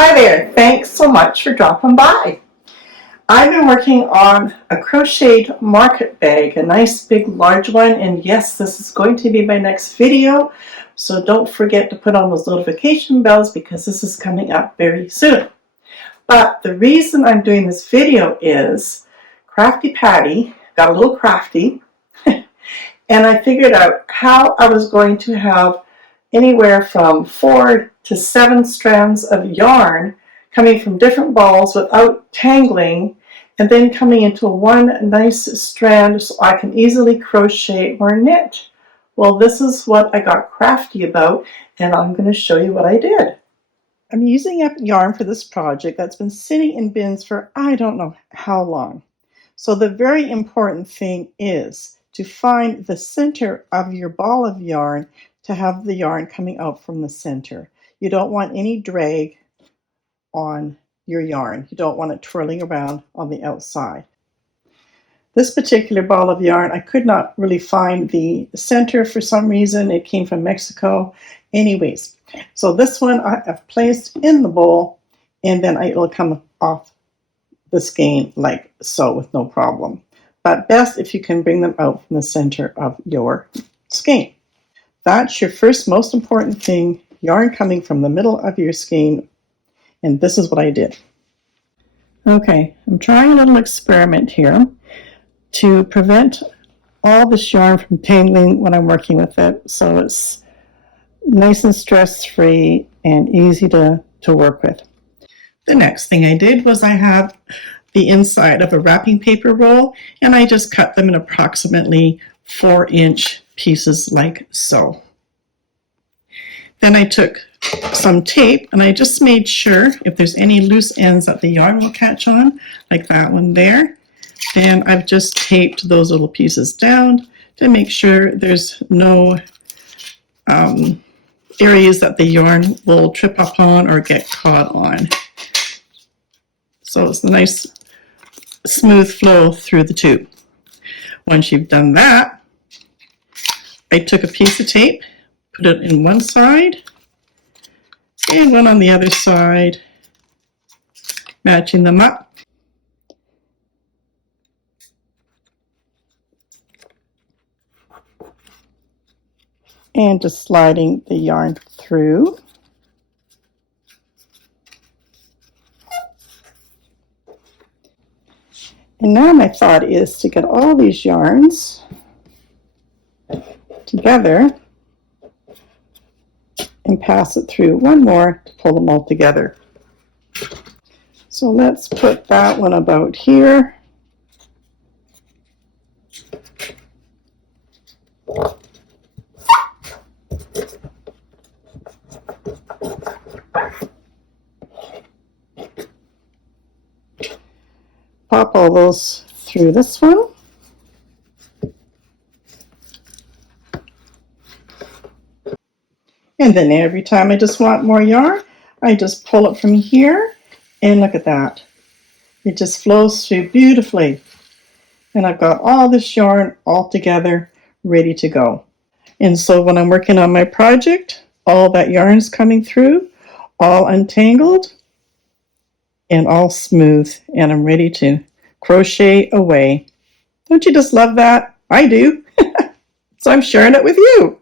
Hi there, thanks so much for dropping by. I've been working on a crocheted market bag, a nice big large one, and yes, this is going to be my next video, so don't forget to put on those notification bells because this is coming up very soon. But the reason I'm doing this video is Crafty Patti got a little crafty and I figured out how I was going to have anywhere from 4 to 7 strands of yarn coming from different balls without tangling, and then coming into one nice strand so I can easily crochet or knit. Well, this is what I got crafty about, and I'm going to show you what I did. I'm using up yarn for this project that's been sitting in bins for I don't know how long. So the very important thing is to find the center of your ball of yarn to have the yarn coming out from the center. You don't want any drag on your yarn. You don't want it twirling around on the outside. This particular ball of yarn, I could not really find the center for some reason. It came from Mexico. Anyways, so this one I have placed in the bowl, and then it will come off the skein like so with no problem. But best if you can bring them out from the center of your skein. That's your first most important thing, yarn coming from the middle of your skein, and this is what I did. Okay, I'm trying a little experiment here to prevent all this yarn from tangling when I'm working with it, so it's nice and stress-free and easy to work with. The next thing I did was I have the inside of a wrapping paper roll, and I just cut them in approximately 4-inch pieces like so. Then I took some tape and I just made sure if there's any loose ends that the yarn will catch on, like that one there, then I've just taped those little pieces down to make sure there's no areas that the yarn will trip up on or get caught on. So it's a nice smooth flow through the tube. Once you've done that, I took a piece of tape, put it in one side and one on the other side, matching them up. And just sliding the yarn through. And now my thought is to get all these yarns together and pass it through one more to pull them all together. So let's put that one about here. Pop all those through this one. And then every time I just want more yarn, I just pull it from here, and look at that. It just flows through beautifully. And I've got all this yarn all together, ready to go. And so when I'm working on my project, all that yarn is coming through, all untangled, and all smooth, and I'm ready to crochet away. Don't you just love that? I do. So I'm sharing it with you.